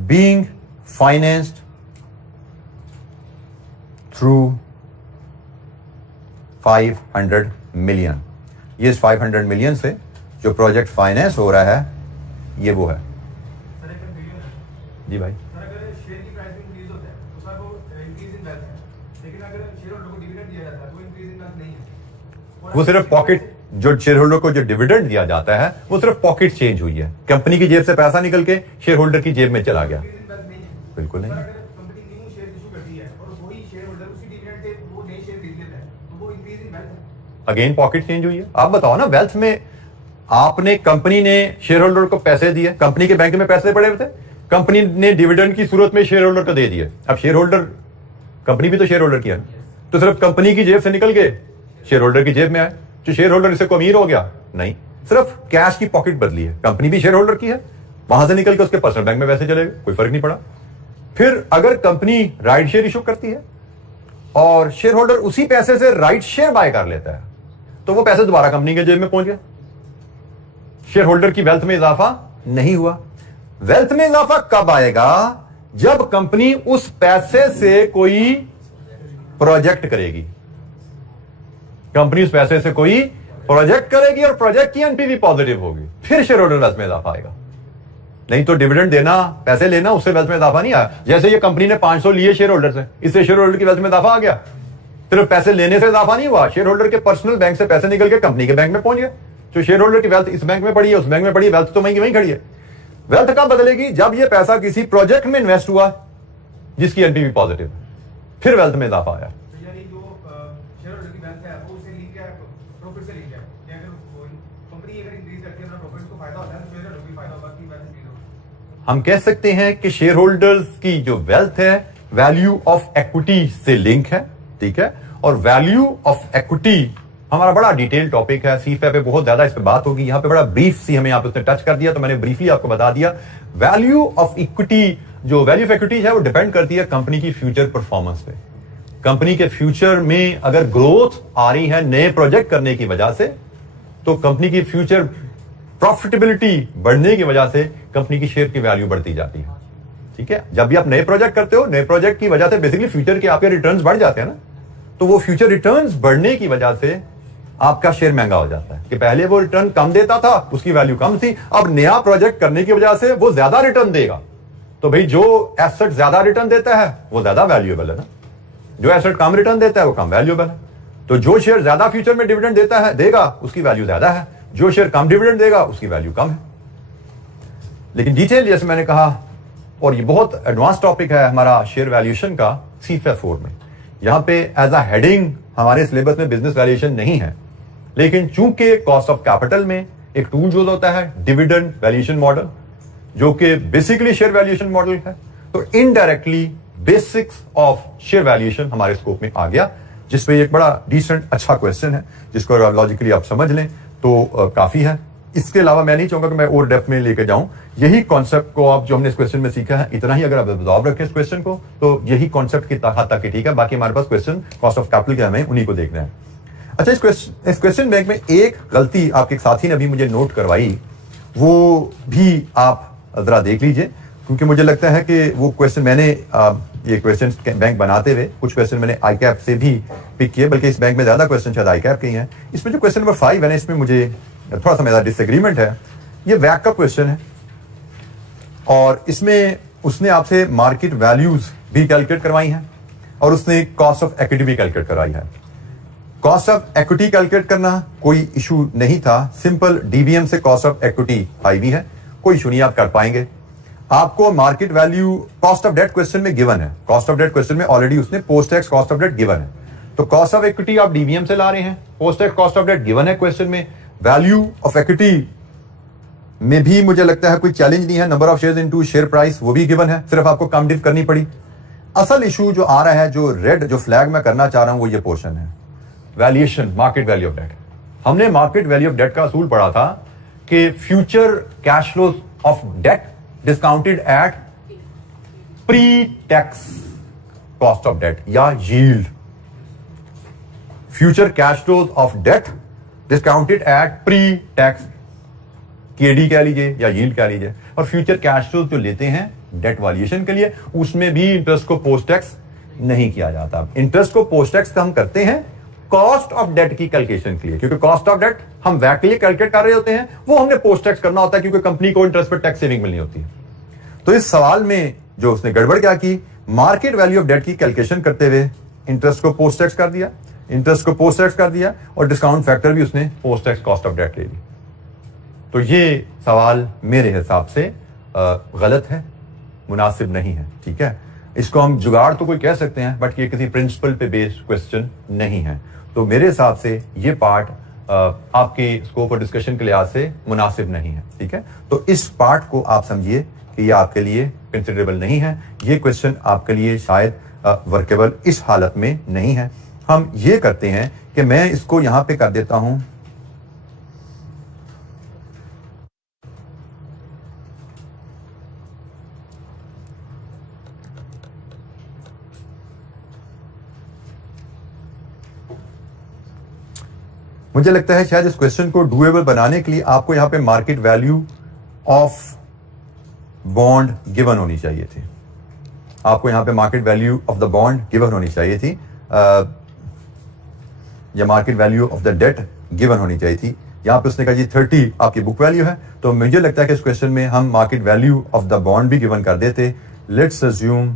being financed through 500 million. ये इस 500 मिलियन से जो प्रोजेक्ट फाइनेंस हो रहा है ये वो है। जी भाई, वो सिर्फ पॉकेट, जो शेयर होल्डर को जो डिविडेंड दिया जाता है वो सिर्फ पॉकेट चेंज हुई है। कंपनी की जेब से पैसा निकल के शेयर होल्डर की जेब में चला गया। बिल्कुल नहीं। अगेन पॉकेट चेंज हुई है। आप बताओ ना, वेल्थ में आपने, कंपनी ने शेयर होल्डर को पैसे दिए, कंपनी के बैंक में पैसे पड़े हुए थे, कंपनी ने डिविडेंड की सूरत में शेयर होल्डर को दे दिए। अब शेयर होल्डर, कंपनी भी तो शेयर होल्डर किया, तो सिर्फ कंपनी की जेब से निकल के शेयर होल्डर की जेब में आए। जो शेयर होल्डर इससे को अमीर हो गया? नहीं, सिर्फ कैश की पॉकेट बदली है। कंपनी भी शेयर होल्डर की है, वहां से निकल के उसके पर्सनल बैंक में पैसे चले गए, कोई फर्क नहीं पड़ा। फिर अगर कंपनी राइट शेयर इशू करती है और शेयर होल्डर उसी पैसे से राइट शेयर बाय कर लेता है, तो वो पैसे दोबारा कंपनी के जेब में पहुंच गए। शेयर होल्डर की वेल्थ में इजाफा नहीं हुआ। वेल्थ में इजाफा कब आएगा? जब कंपनी उस पैसे से कोई प्रोजेक्ट करेगी। कंपनी उस पैसे से कोई प्रोजेक्ट करेगी और प्रोजेक्ट की एनपीवी पॉजिटिव होगी, फिर शेयर होल्डर वेल्थ में इजाफा आएगा। नहीं तो डिविडेंड देना, पैसे लेना, उससे वेल्थ में इजाफा नहीं आया। जैसे ये कंपनी ने 500 लिए शेयर होल्डर से, इससे शेयर होल्डर की वेल्थ में इजाफा आ गया। सिर्फ पैसे लेने से इजाफा नहीं हुआ, शेयर होल्डर के पर्सनल बैंक से पैसे निकल के कंपनी के बैंक में पहुंच गए। तो शेयर होल्डर की वेल्थ इस बैंक में पड़ी है, उस बैंक में पड़ी है, वेल्थ तो वहीं की वहीं खड़ी है। वेल्थ कब बदलेगी? जब ये पैसा किसी प्रोजेक्ट में इन्वेस्ट हुआ जिसकी एनपीवी पॉजिटिव, फिर वेल्थ में इजाफा आया। हम कह सकते हैं कि शेयर होल्डर्स की जो वेल्थ है वैल्यू ऑफ इक्विटी से लिंक है, ठीक है। और वैल्यू ऑफ इक्विटी हमारा बड़ा डिटेल टॉपिक है, सीफए पे बहुत ज्यादा इस पे बात होगी। यहां पे बड़ा ब्रीफ सी हमें यहाँ पे उसने टच कर दिया, तो मैंने ब्रीफली आपको बता दिया। वैल्यू ऑफ इक्विटी जो वैल्यू ऑफ इक्विटी है वो डिपेंड करती है कंपनी की फ्यूचर परफॉर्मेंस पे। कंपनी के फ्यूचर में अगर ग्रोथ आ रही है नए प्रोजेक्ट करने की वजह से, तो कंपनी की फ्यूचर प्रॉफिटेबिलिटी बढ़ने की वजह से कंपनी की शेयर की वैल्यू बढ़ती जाती है। ठीक है, जब भी आप नए प्रोजेक्ट करते हो, नए प्रोजेक्ट की वजह से बेसिकली फ्यूचर के आपके रिटर्न्स बढ़ जाते हैं ना, तो वो फ्यूचर रिटर्न्स बढ़ने की वजह से आपका शेयर महंगा हो जाता है। कि पहले वो रिटर्न कम देता था, उसकी वैल्यू कम थी, अब नया प्रोजेक्ट करने की वजह से वो ज्यादा रिटर्न देगा, तो भाई जो एसेट ज्यादा रिटर्न देता है वो ज्यादा वैल्यूएबल है ना, जो एसेट कम रिटर्न देता है वो कम वैल्यूएबल है। तो जो शेयर ज्यादा फ्यूचर में डिविडेंड देता है देगा, उसकी वैल्यू ज्यादा है, जो शेयर कम डिविडेंड देगा उसकी वैल्यू कम है। लेकिन डिटेल जैसे मैंने कहा, और ये बहुत एडवांस टॉपिक है हमारा शेयर वैल्यूएशन का CFA 4 में, यहां पे एज अ हेडिंग हमारे सिलेबस में बिजनेस वैल्यूएशन नहीं है, लेकिन चूंकि कॉस्ट ऑफ कैपिटल में एक टूल यूज होता है डिविडेंड वैल्यूएशन मॉडल, जो कि बेसिकली शेयर वैल्यूएशन मॉडल है, तो indirectly basics of share valuation हमारे स्कोप में आ गया, जिसपे एक बड़ा डिसेंट अच्छा क्वेश्चन है, जिसको लॉजिकली आप समझ लें तो काफी है। इसके अलावा मैं नहीं चाहूंगा कि मैं और डेप्थ में लेके जाऊं। यही कॉन्सेप्ट को आप जो हमने इस क्वेश्चन में सीखा है, इतना ही अगर आप ऑब्जर्व रखें इस क्वेश्चन को, तो यही कॉन्सेप्ट की हद तक ठीक है। बाकी हमारे पास क्वेश्चन कॉस्ट ऑफ कैपिटल के हमें उन्हीं को देखना है। अच्छा, इस क्वेश्चन बैंक में एक गलती आपके साथी ने अभी मुझे नोट करवाई, वो भी आप जरा देख लीजिए, क्योंकि मुझे लगता है कि वो क्वेश्चन मैंने ये क्वेश्चन बैंक बनाते हुए कुछ क्वेश्चन मैंने ICAP से भी पिक किए, बल्कि इस बैंक में ज्यादा क्वेश्चन शायद ICAP के ही हैं। इसमें जो क्वेश्चन नंबर 5 है ना, इसमें मुझे थोड़ा सा मेरा डिसएग्रीमेंट है। ये वैक का क्वेश्चन है और इसमें उसने आपसे मार्केट वैल्यूज भी कैलकुलेट करवाई हैं और उसने कॉस्ट ऑफ इक्विटी भी कैलकुलेट करवाई है। कॉस्ट ऑफ इक्विटी कैलकुलेट करना कोई इशू नहीं था, सिंपल DVM से कॉस्ट ऑफ इक्विटी आई भी है, कोई इशू नहीं, आप कर पाएंगे। आपको market value cost of debt question में गिवन है, कॉस्ट ऑफ डेट क्वेश्चन में ऑलरेडी उसने post tax cost of debt given है, तो कॉस्ट ऑफ इक्विटी आप DVM से ला रहे हैं, post tax cost of debt given है क्वेश्चन में। वैल्यू ऑफ इक्विटी में भी मुझे लगता है कोई चैलेंज नहीं है, number of shares into share price वो भी गिवन है, सिर्फ आपको कम डिफ करनी पड़ी। असल इशू जो आ रहा है, जो रेड जो फ्लैग मैं करना चाह रहा हूं, वो ये पोर्शन है, valuation market value of debt. हमने मार्केट वैल्यू ऑफ डेट का असूल पढ़ा था कि future cash flows of debt discounted at pre tax cost of debt या yield. Future cash flows of debt discounted at pre tax, KD कह लीजिए या यील्ड कह लीजिए। और फ्यूचर कैश फ्लोज जो लेते हैं डेट वैल्यूएशन के लिए, उसमें भी इंटरेस्ट को पोस्ट टैक्स नहीं किया जाता। इंटरेस्ट को पोस्ट टैक्स हम करते हैं कॉस्ट ऑफ डेट की कैलकुलेशन के लिए, क्योंकि कॉस्ट ऑफ डेट हम वैक के लिए कैलकुलेट कर रहे होते हैं, वो हमने पोस्ट टैक्स करना होता है क्योंकि कंपनी को इंटरेस्ट पर टैक्स सेविंग मिलनी होती है। तो इस सवाल में जो उसने गड़बड़ क्या की, मार्केट वैल्यू ऑफ डेट की कैलकुलेशन करते हुए इंटरेस्ट को पोस्ट टैक्स कर दिया, इंटरेस्ट को पोस्ट टैक्स कर दिया और डिस्काउंट फैक्टर भी उसने post tax cost of debt ले ली। तो ये सवाल मेरे हिसाब से गलत है, मुनासिब नहीं है। ठीक है, इसको हम जुगाड़ तो कोई कह सकते हैं, बट ये किसी प्रिंसिपल पे बेस्ड क्वेश्चन नहीं है। तो मेरे हिसाब से ये पार्ट आपके स्कोप और डिस्कशन के लिहाज से मुनासिब नहीं है। ठीक है, तो इस पार्ट को आप समझिए कि ये आपके लिए कंसिडरेबल नहीं है, ये क्वेश्चन आपके लिए शायद वर्केबल इस हालत में नहीं है। हम ये करते हैं कि मैं इसको यहां पे कर देता हूं, मुझे लगता है शायद इस क्वेश्चन को डूएबल बनाने के लिए आपको यहां पे market value of bond given होनी चाहिए थी, आपको यहां पे market value of the bond given होनी चाहिए थी, या market value of the debt given होनी चाहिए थी। यहां पे उसने कहा जी 30 आपकी बुक वैल्यू है, तो मुझे लगता है कि इस क्वेश्चन में हम market value of the bond भी गिवन कर देते। लेट्स अज्यूम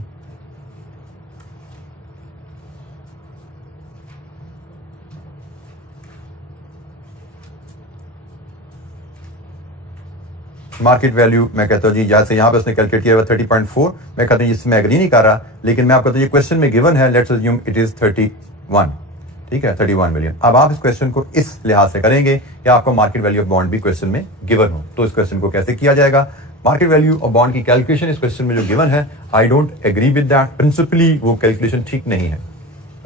मार्केट वैल्यू, मैं कहता हूं जी जैसे यहां पे उसने कैलकुलेट किया हुआ 30.4, मैं कहता हूं इसमें एग्री नहीं कर रहा, लेकिन मैं आपको कहता हूं ये क्वेश्चन में गिवन है, लेट्स अज्यूम इट इज 31, ठीक है 31 मिलियन। अब आप इस क्वेश्चन को इस लिहाज से करेंगे कि आपको मार्केट वैल्यू ऑफ बॉन्ड भी क्वेश्चन में गिवन हो, तो इस क्वेश्चन को कैसे किया जाएगा? मार्केट वैल्यू ऑफ बॉन्ड की कैलकुलेशन इस क्वेश्चन में जो गिवन है, I don't agree with that, principally वो कैलकुलेशन ठीक नहीं है,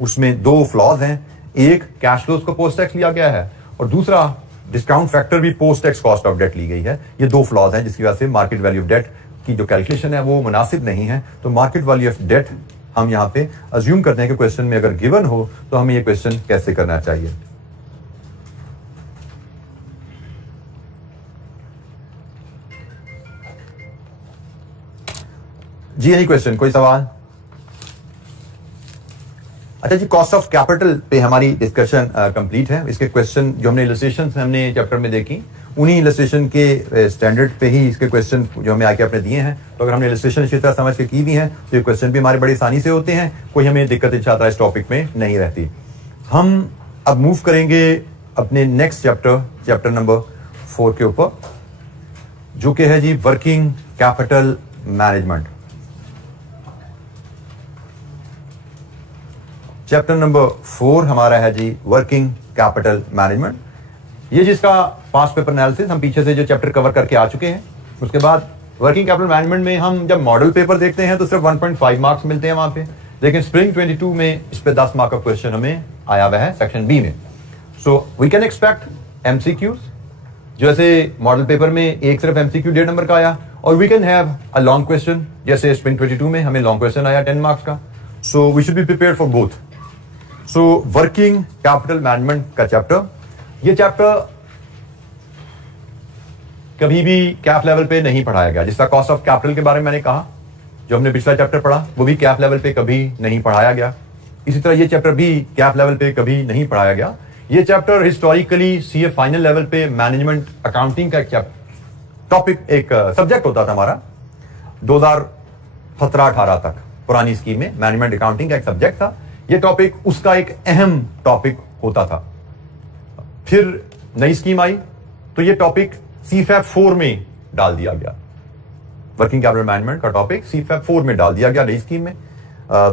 उसमें दो फ्लॉज हैं, एक कैश फ्लोज को पोस्ट टैक्स लिया गया है और दूसरा डिस्काउंट फैक्टर भी post tax cost of debt ली गई है। ये दो फ्लॉज हैं जिसकी वजह से मार्केट वैल्यू ऑफ डेट की जो कैलकुलेशन है वो मुनासिब नहीं है, तो मार्केट वैल्यू ऑफ डेट हम यहाँ पे अज्यूम करते हैं कि क्वेश्चन में अगर गिवन हो तो हमें ये क्वेश्चन कैसे करना चाहिए। जी एनी क्वेश्चन, कोई सवाल? अच्छा जी, कॉस्ट ऑफ कैपिटल पे हमारी डिस्कशन कंप्लीट है। इसके क्वेश्चन जो हमने इलस्ट्रेशन हमने चैप्टर में देखी, उन्हीं इलस्ट्रेशन के स्टैंडर्ड पे ही इसके क्वेश्चन जो हमें आके अपने दिए हैं। तो अगर हमने इलस्ट्रेशन अच्छी तरह समझ के की भी हैं तो ये क्वेश्चन भी हमारे बड़ी आसानी से होते हैं, कोई हमें दिक्कत इच्छा इस टॉपिक में नहीं रहती। हम अब मूव करेंगे अपने नेक्स्ट चैप्टर नंबर 4 के ऊपर, जो कि है जी working capital management. Chapter number 4 हमारा है जी वर्किंग कैपिटल मैनेजमेंट। ये जिसका पास्ट पेपर एनालिसिस हम पीछे से जो चैप्टर कवर करके आ चुके हैं। उसके बाद वर्किंग कैपिटल मैनेजमेंट में हम जब मॉडल पेपर देखते हैं तो सिर्फ 1.5 मार्क्स मिलते हैं वहां पे, लेकिन स्प्रिंग 22 में इस पे 10 मार्क का क्वेश्चन हमें आया हुआ है सेक्शन बी में। So we can expect MCQs, जैसे मॉडल पेपर में एक सिर्फ एमसीक्यू 1.5 नंबर का आया, और we can have a long question, जैसे स्प्रिंग 22 में हमें लॉन्ग क्वेश्चन आया 10 मार्क्स का। So we should be prepared for both. So working capital management का चैप्टर, ये चैप्टर कभी भी कैप लेवल पे नहीं पढ़ाया गया। जिसका कॉस्ट ऑफ कैपिटल के बारे में मैंने कहा, जो हमने पिछला चैप्टर पढ़ा वो भी कैप लेवल पे कभी नहीं पढ़ाया गया। इसी तरह ये चैप्टर भी कैप लेवल पे कभी नहीं पढ़ाया गया। ये chapter historically CA final level पे मैनेजमेंट अकाउंटिंग का एक टॉपिक, एक सब्जेक्ट होता था हमारा 2017-18 तक। पुरानी स्कीम में मैनेजमेंट अकाउंटिंग का एक सब्जेक्ट था। ये टॉपिक उसका एक अहम टॉपिक होता था। फिर नई स्कीम आई तो ये टॉपिक सीफैप 4 में डाल दिया गया। वर्किंग कैपिटल मैनेजमेंट का टॉपिक सीफैप 4 में डाल दिया गया नई स्कीम में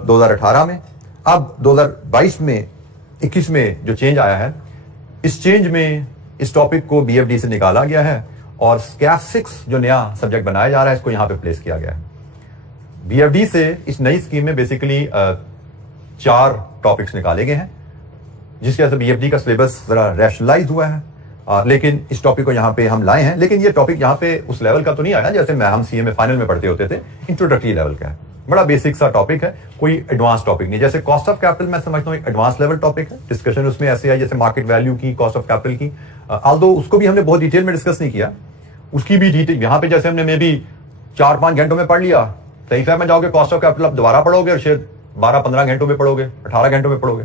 2018 में। अब 2022 में 21 में जो चेंज आया है, इस चेंज में इस टॉपिक को बीएफडी से निकाला गया है और स्कैप 6 जो नया सब्जेक्ट बनाया जा रहा है इसको यहां पे प्लेस किया गया है। बीएफडी से इस नई स्कीम में बेसिकली 4 टॉपिक्स निकाले गए हैं, जिसके वजह से बीएफडी का सिलेबस जरा रैशनलाइज हुआ है। लेकिन इस टॉपिक को यहाँ पे हम लाए हैं, लेकिन ये टॉपिक यहाँ पे उस लेवल का तो नहीं आया जैसे हम सीए में फाइनल में पढ़ते होते थे। इंट्रोडक्टरी लेवल का है, बड़ा बेसिक सा टॉपिक है, कोई एडवांस टॉपिक नहीं। जैसे कॉस्ट ऑफ कैपिटल मैं समझता हूँ एक एडवांस लेवल टॉपिक है। डिस्कशन उसमें ऐसे है जैसे मार्केट वैल्यू की, कॉस्ट ऑफ कैपिटल की, ऑल्दो उसको भी हमने बहुत डिटेल में डिस्कस नहीं किया। उसकी भी डिटेल यहाँ पे जैसे हमने मे भी 4-5 घंटों में पढ़ लिया, सही फैम में जाओगे कॉस्ट ऑफ कैपिटल आप दोबारा पढ़ोगे और शायद 12-15 घंटों में पढ़ोगे, 18 घंटों में पढ़ोगे।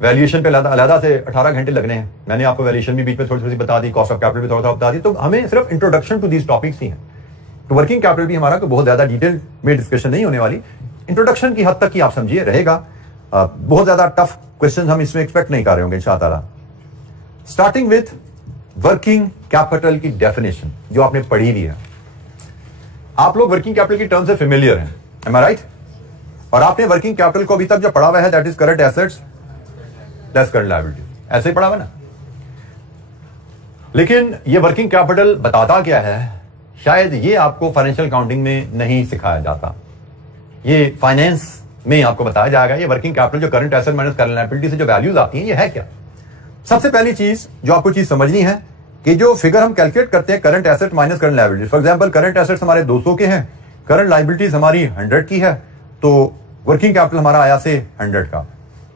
वैल्यूएशन पे अलग से 18 घंटे लगने हैं। मैंने आपको वैल्यूएशन भी बीच में थोड़ी बता दी, कॉस्ट ऑफ कैपिटल भी थोड़ा बता दी। तो हमें सिर्फ इंट्रोडक्शन टू दीज टॉपिक्स ही हैं। तो वर्किंग कैपिटल भी हमारा बहुत ज्यादा डिटेल में डिस्कशन नहीं होने वाली, इंट्रोडक्शन की हद तक ही आप समझिए रहेगा। बहुत ज्यादा टफ क्वेश्चन हम इसमें एक्सपेक्ट नहीं कर रहे होंगे इंशाअल्लाह। स्टार्टिंग विथ वर्किंग कैपिटल की डेफिनेशन जो आपने पढ़ी हुई है। आप लोग वर्किंग कैपिटल की टर्म से फेमिलियर हैं, एम आई राइट? और आपने वर्किंग कैपिटल को अभी तक जो पढ़ा हुआ है that is current assets less current liability, ऐसे ही पढ़ा हुआ ना। लेकिन ये वर्किंग कैपिटल बताता क्या है, शायद ये आपको फाइनेंशियल अकाउंटिंग में नहीं सिखाया जाता। ये फाइनेंस में आपको बताया जाएगा ये वर्किंग कैपिटल जो current asset minus current liability से जो वैल्यूज आती हैं ये है क्या। सबसे पहली चीज जो आपको चीज समझनी है कि जो फिगर हम कैलकुलेट करते हैं current asset minus current liability, for example current assets हमारे 200 के हैं, करंट लायबिलिटीज हमारी 100 की है, तो वर्किंग कैपिटल हमारा आया से 100 का।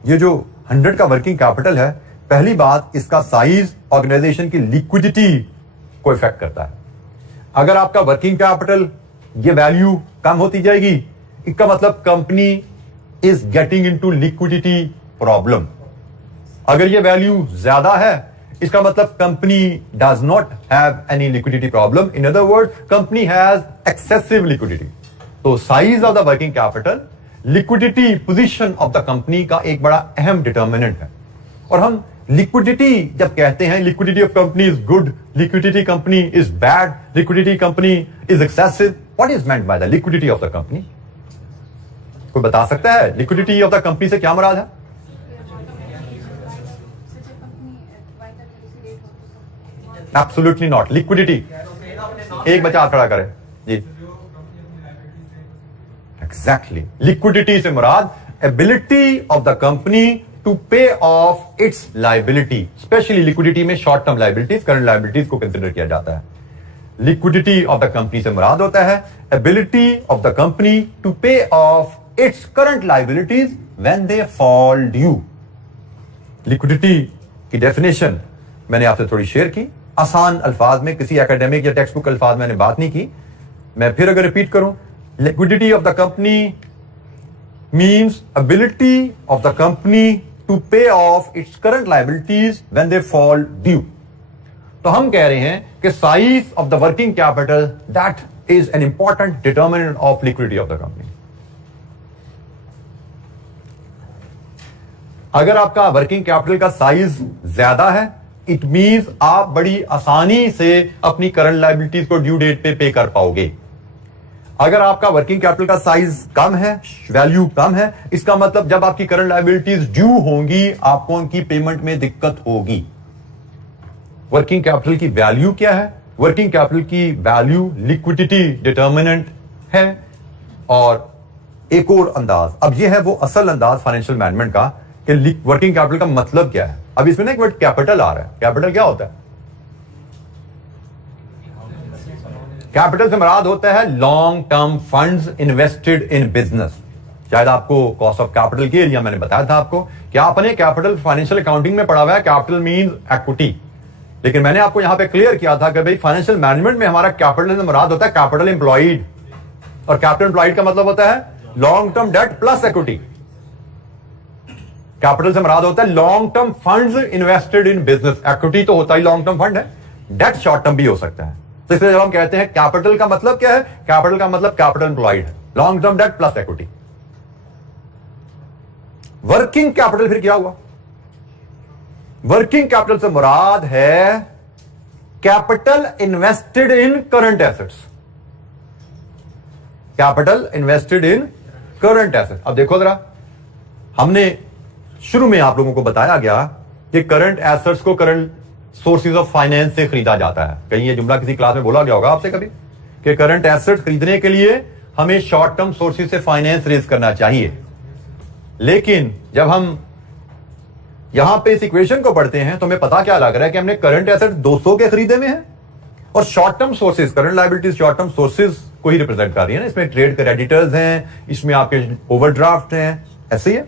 ये जो 100 का वर्किंग कैपिटल है, पहली बात इसका साइज ऑर्गेनाइजेशन की लिक्विडिटी को इफेक्ट करता है। अगर आपका वर्किंग कैपिटल ये वैल्यू कम होती जाएगी, इसका मतलब company is getting into liquidity problem. अगर ये वैल्यू ज्यादा है, इसका मतलब company does not have any liquidity problem. In other word company has excessive liquidity. तो size of the working capital liquidity position of the company का एक बड़ा अहम डिटर्मिनेंट है। और हम लिक्विडिटी जब कहते हैं liquidity of company is good, liquidity company is bad, liquidity company is excessive, what is meant by the liquidity of the company? कोई बता सकता है लिक्विडिटी ऑफ द कंपनी से क्या मुराद है? Absolutely not. लिक्विडिटी, एक बच्चा हाथ खड़ा करे जी। एग्जैक्टली, लिक्विडिटी से मुराद ability of the company to pay off its liability. Specially liquidity में short term liabilities, current liabilities को कंसिडर किया जाता है। लिक्विडिटी ऑफ द कंपनी से मुराद होता है ability of the company to pay off its current liabilities when they fall due. Liquidity की डेफिनेशन मैंने आपसे थोड़ी शेयर की, आसान अल्फाज में, किसी एकेडमिक या टेक्स्ट बुक अल्फाज मैंने बात नहीं की। मैं फिर अगर रिपीट करूं, liquidity of the company means ability of the company to pay off its current liabilities when they fall due. तो हम कह रहे हैं कि size of the working capital that is an important determinant of liquidity of the company. अगर आपका working capital का size ज्यादा है, इट मींस आप बड़ी आसानी से अपनी करंट लायबिलिटीज को ड्यू डेट पे कर पाओगे। अगर आपका वर्किंग कैपिटल का साइज कम है, वैल्यू कम है, इसका मतलब जब आपकी करंट लायबिलिटीज ड्यू होंगी आपको उनकी पेमेंट में दिक्कत होगी। वर्किंग कैपिटल की वैल्यू क्या है? वर्किंग कैपिटल की वैल्यू लिक्विडिटी डिटर्मिनेंट है। और एक और अंदाज, अब यह है वो असल अंदाज फाइनेंशियल मैनेजमेंट का कि वर्किंग कैपिटल का मतलब क्या है। अब इसमें ना एक वर्ड कैपिटल आ रहा है। कैपिटल क्या होता है? कैपिटल से मुराद होता है long term funds invested in business. शायद आपको कॉस्ट ऑफ कैपिटल के एरिया मैंने बताया था आपको कि आपने कैपिटल फाइनेंशियल अकाउंटिंग में पढ़ा हुआ है, कैपिटल मींस इक्विटी। लेकिन मैंने आपको यहां पे क्लियर किया था कि भाई फाइनेंशियल मैनेजमेंट में हमारा कैपिटल से मुराद होता है कैपिटल एम्प्लॉयड, और कैपिटल एम्प्लॉयड का मतलब होता है long term debt plus equity. Capital से मुराद होता है long term funds invested in business. Equity तो होता ही लॉन्ग टर्म फंड है, डेट शॉर्ट टर्म भी हो सकता है। तो इसलिए जब हम कहते हैं कैपिटल का मतलब क्या है, कैपिटल का मतलब कैपिटल एम्प्लॉयड है, long term debt plus equity. Working capital फिर क्या हुआ? वर्किंग कैपिटल से मुराद है capital invested in current assets. Capital invested in current assets. अब देखो जरा, हमने शुरू में आप लोगों को बताया गया कि करंट एसेट्स को करंट सोर्सेज ऑफ फाइनेंस से खरीदा जाता है। कहीं ये जुमला किसी क्लास में बोला गया होगा आपसे कभी कि करंट एसेट्स खरीदने के लिए हमें शॉर्ट टर्म सोर्सेज से फाइनेंस रेज करना चाहिए। लेकिन जब हम यहां पे इस इक्वेशन को पढ़ते हैं तो हमें पता क्या लग रहा है कि हमने करंट एसेट्स 200 के खरीदे में है, और short term sources, current liabilities short term sources को ही रिप्रेजेंट कर रही है ना। इसमें ट्रेड क्रेडिटर्स हैं, इसमें आपके ओवरड्राफ्ट हैं, ऐसे ही है।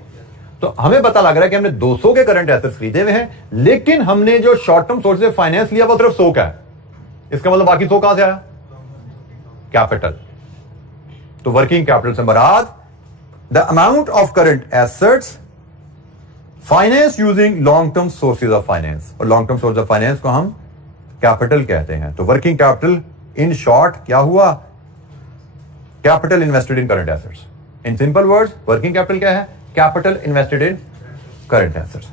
तो हमें पता लग रहा है कि हमने 200 के करंट एसेट्स खरीदे हुए हैं, लेकिन हमने जो शॉर्ट टर्म सोर्स से फाइनेंस लिया वो सिर्फ 100 का है। इसका मतलब बाकी 100 कहां से आया? कैपिटल। तो वर्किंग कैपिटल से मुराद the amount of current assets finance using long term sources of finance, और long term source of finance को हम कैपिटल कहते हैं। तो वर्किंग कैपिटल इन शॉर्ट क्या हुआ? Capital invested in current assets. In simple words working capital क्या है? Capital invested in current assets.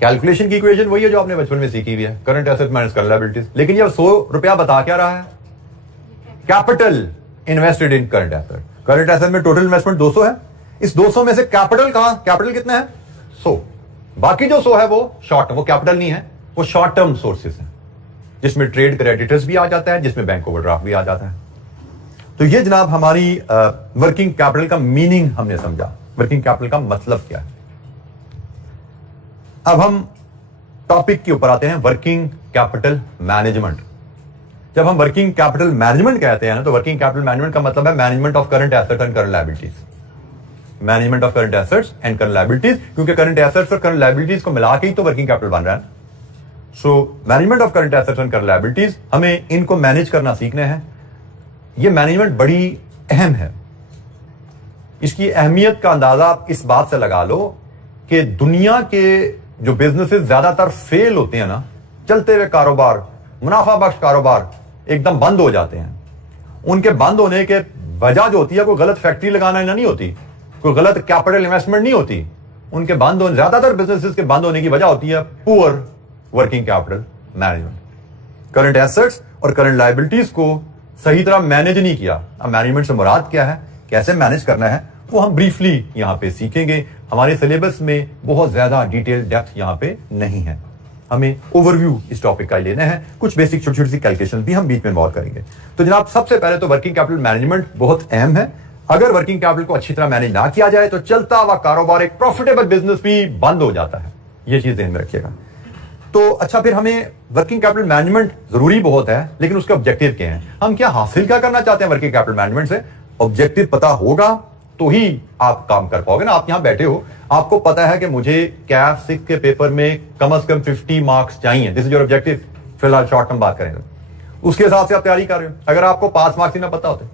Calculation की इक्वेशन वही है जो आपने बचपन में सीखी हुई है, current asset minus current liabilities. लेकिन ये 100 रुपया बता क्या रहा है? Capital invested in current asset. Current asset में टोटल इन्वेस्टमेंट 200 है, इस 200 में से कैपिटल कहां? कैपिटल कितना है? 100। बाकी जो 100 है वो शॉर्ट, वो कैपिटल नहीं है, वो शॉर्ट टर्म सोर्सेज है, जिसमें ट्रेड क्रेडिटर्स भी आ जाता है, जिसमें बैंक ओवरड्राफ्ट भी आ जाता है। तो ये जनाब हमारी वर्किंग कैपिटल का मीनिंग हमने समझा, वर्किंग कैपिटल का मतलब क्या है। अब हम टॉपिक के ऊपर आते हैं, वर्किंग कैपिटल मैनेजमेंट। जब हम वर्किंग कैपिटल मैनेजमेंट कहते हैं ना, तो वर्किंग कैपिटल मैनेजमेंट का मतलब है management of current assets and current liabilities. Management of current assets and current liabilities, क्योंकि करंट एसेट्स और करंट लायबिलिटीज को मिला के ही तो वर्किंग कैपिटल बन रहा है। So management of current assets and current liabilities, हमें इनको मैनेज करना सीखना है। ये मैनेजमेंट बड़ी अहम है। इसकी अहमियत का अंदाजा आप इस बात से लगा लो कि दुनिया के जो बिजनेसेस ज्यादातर फेल होते हैं ना, चलते हुए कारोबार, मुनाफा बख्श कारोबार एकदम बंद हो जाते हैं। उनके बंद होने के वजह जो होती है, कोई गलत फैक्ट्री लगाना नहीं होती, कोई गलत कैपिटल इन्वेस्टमेंट नहीं होती। उनके बंद होने, ज्यादातर बिजनेसेस के बंद होने की वजह होती है poor working capital management. Current assets और करंट लायबिलिटीज को सही तरह मैनेज नहीं किया। अब मैनेजमेंट से मुराद क्या है, कैसे मैनेज करना है, वो हम ब्रीफली यहां पे सीखेंगे। हमारे सिलेबस में बहुत ज्यादा डिटेल डेप्थ यहां पे नहीं है, हमें ओवरव्यू इस टॉपिक का लेना है। कुछ बेसिक छोटी छोटी सी कैलकुलेशन भी हम बीच में इन्वॉल्व करेंगे। तो जनाब सबसे पहले तो वर्किंग कैपिटल मैनेजमेंट बहुत अहम है। अगर वर्किंग कैपिटल को अच्छी तरह मैनेज ना किया जाए तो चलता हुआ कारोबार, एक प्रॉफिटेबल बिजनेस भी बंद हो जाता है। यह चीज ध्यान में रखिएगा। तो अच्छा, फिर हमें वर्किंग कैपिटल मैनेजमेंट जरूरी बहुत है, लेकिन उसके ऑब्जेक्टिव क्या हैं? हम क्या हासिल क्या करना चाहते हैं वर्किंग कैपिटल मैनेजमेंट से? ऑब्जेक्टिव पता होगा तो ही आप काम कर पाओगे ना। आप यहां बैठे हो, आपको पता है कि मुझे कैफ 6 के पेपर में कम से कम 50 मार्क्स चाहिए, दिस इज योर ऑब्जेक्टिव। फिलहाल शॉर्ट टर्म बात करें तो उसके हिसाब से आप तैयारी कर रहे हो। अगर आपको 5 मार्क्स ही ना पता होते,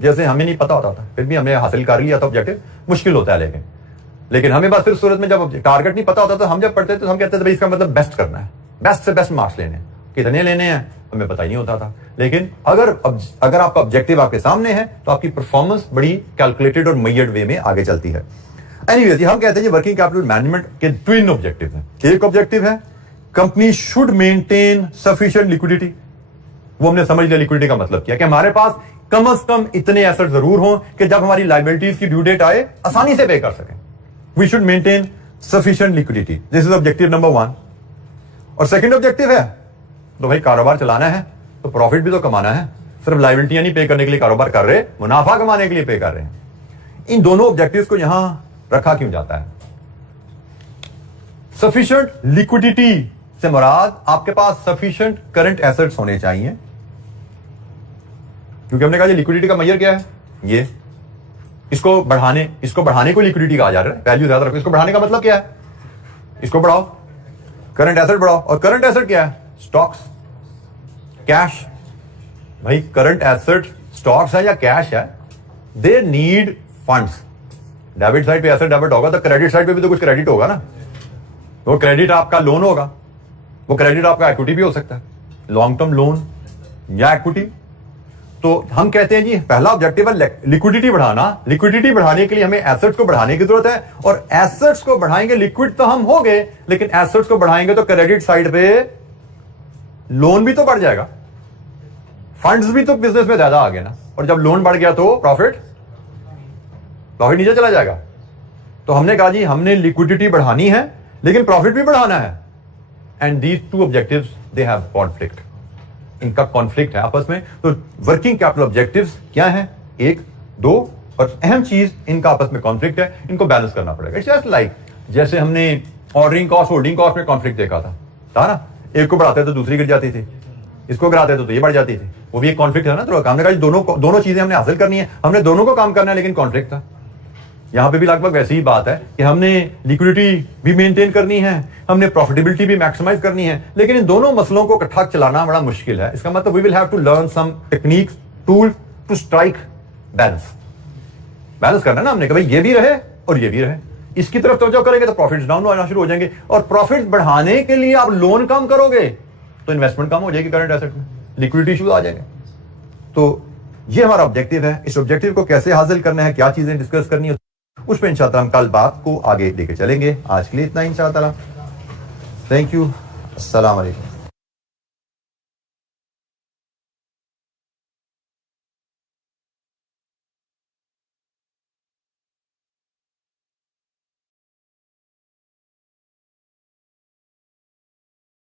जैसे हमें नहीं पता होता था, फिर भी हमने हासिल कर लिया, तो ऑब्जेक्टिव मुश्किल होता है। लेकिन हमें बस फिर सूरत में जब टारगेट नहीं पता होता तो हम जब पढ़ते थे तो हम कहते थे भाई इसका मतलब बेस्ट करना है, बेस्ट से बेस्ट मार्क्स लेने हैं। कितने लेने हैं हमें पता ही नहीं होता था। लेकिन अगर आपका ऑब्जेक्टिव आपके सामने है तो आपकी परफॉर्मेंस बड़ी कैलकुलेटेड और मेजर्ड वे में आगे चलती है। एनीवेज, हम कहते हैं वर्किंग कैपिटल मैनेजमेंट के ट्विन ऑब्जेक्टिव हैं। एक ऑब्जेक्टिव है company should maintain sufficient liquidity. वो हमने समझ लिया लिक्विडिटी का मतलब क्या, कि हमारे पास कम से कम इतने एसेट जरूर हों कि जब हमारी लायबिलिटीज की ड्यू डेट आए आसानी से पे कर सकें। We should maintain sufficient liquidity, this is objective number 1। और सेकंड ऑब्जेक्टिव है तो भाई कारोबार चलाना है तो प्रॉफिट भी तो कमाना है। सिर्फ लायबिलिटियां नहीं पे करने के लिए कारोबार कर रहे, मुनाफा कमाने के लिए पे कर रहे हैं। इन दोनों ऑब्जेक्टिव्स को यहां रखा क्यों जाता है? सफिशिएंट लिक्विडिटी से मुराद आपके पास सफिशिएंट करंट एसेट्स होने चाहिए, क्योंकि हमने कहा लिक्विडिटी का मेजर क्या है, ये इसको बढ़ाने को लिक्विडिटी कहा जा रहा है। वैल्यू ज्यादा रखो। इसको बढ़ाने का मतलब क्या है? इसको बढ़ाओ, करंट एसेट बढ़ाओ। और करंट एसेट क्या है? Stocks, cash. भाई करंट एसेट स्टॉक्स है या कैश है, they need funds. Debit side पे एसेट डेबिट होगा तो क्रेडिट साइड पे भी तो कुछ क्रेडिट होगा ना। वो क्रेडिट आपका लोन होगा, वो क्रेडिट आपका इक्विटी भी हो सकता है, लॉन्ग टर्म लोन या इक्विटी। तो हम कहते हैं जी पहला ऑब्जेक्टिव है लिक्विडिटी बढ़ाना। लिक्विडिटी बढ़ाने के लिए हमें एसेट्स को बढ़ाने की जरूरत है, और एसेट्स को बढ़ाएंगे, लिक्विड तो हम हो गए, लेकिन एसेट्स को बढ़ाएंगे तो क्रेडिट साइड पे लोन भी तो बढ़ जाएगा, फंड्स भी तो बिजनेस में ज्यादा आ गए ना। और जब लोन बढ़ गया तो प्रॉफिट नीचे चला जाएगा। तो हमने कहा जी हमने लिक्विडिटी बढ़ानी है लेकिन प्रॉफिट भी बढ़ाना है। And these two objectives they have conflict, इनका कॉन्फ्लिक्ट है आपस में। तो वर्किंग कैपिटल ऑब्जेक्टिव्स क्या है? 1, 2, और अहम चीज इनका आपस में कॉन्फ्लिक्ट है, इनको बैलेंस करना पड़ेगा। इट्स जस्ट लाइक जैसे हमने ऑर्डरिंग कॉस्ट होल्डिंग कॉस्ट में कॉन्फ्लिक्ट देखा था ना। एक को बढ़ाते तो दूसरी गिर जाती थी, इसको गिराते तो ये बढ़ जाती थी। वो भी एक कॉन्फ्लिक्ट है ना। तो हमने कहा दोनों चीजें हमने हासिल करनी है, हमने दोनों को काम करना है, लेकिन कॉन्फ्लिक्ट था। यहां पे भी लगभग वैसी ही बात है कि हमने लिक्विडिटी भी मेंटेन करनी है, हमने प्रॉफिटेबिलिटी भी मैक्सिमाइज करनी है, लेकिन इन दोनों मसलों को इकट्ठा चलाना बड़ा मुश्किल है। इसका मतलब we will have to learn some techniques, tool to strike balance करना ना हमने, कि भाई ये भी रहे और ये भी रहे। इसकी तरफ तवज्जो करेंगे तो प्रॉफिट्स डाउन होना शुरू हो जाएंगे, और प्रॉफिट बढ़ाने के लिए आप लोन कम करोगे तो इन्वेस्टमेंट कम हो जाएगी करंट एसेट में, लिक्विडिटी इशू आ जाएंगे। तो ये हमारा ऑब्जेक्टिव है। इस ऑब्जेक्टिव को कैसे हासिल करना है, क्या चीजें डिस्कस करनी है, उस पर इंशाअल्लाह हम कल बात को आगे लेके चलेंगे। आज के लिए इतना इंशाअल्लाह। Thank you. अस्सलाम वालेकुम।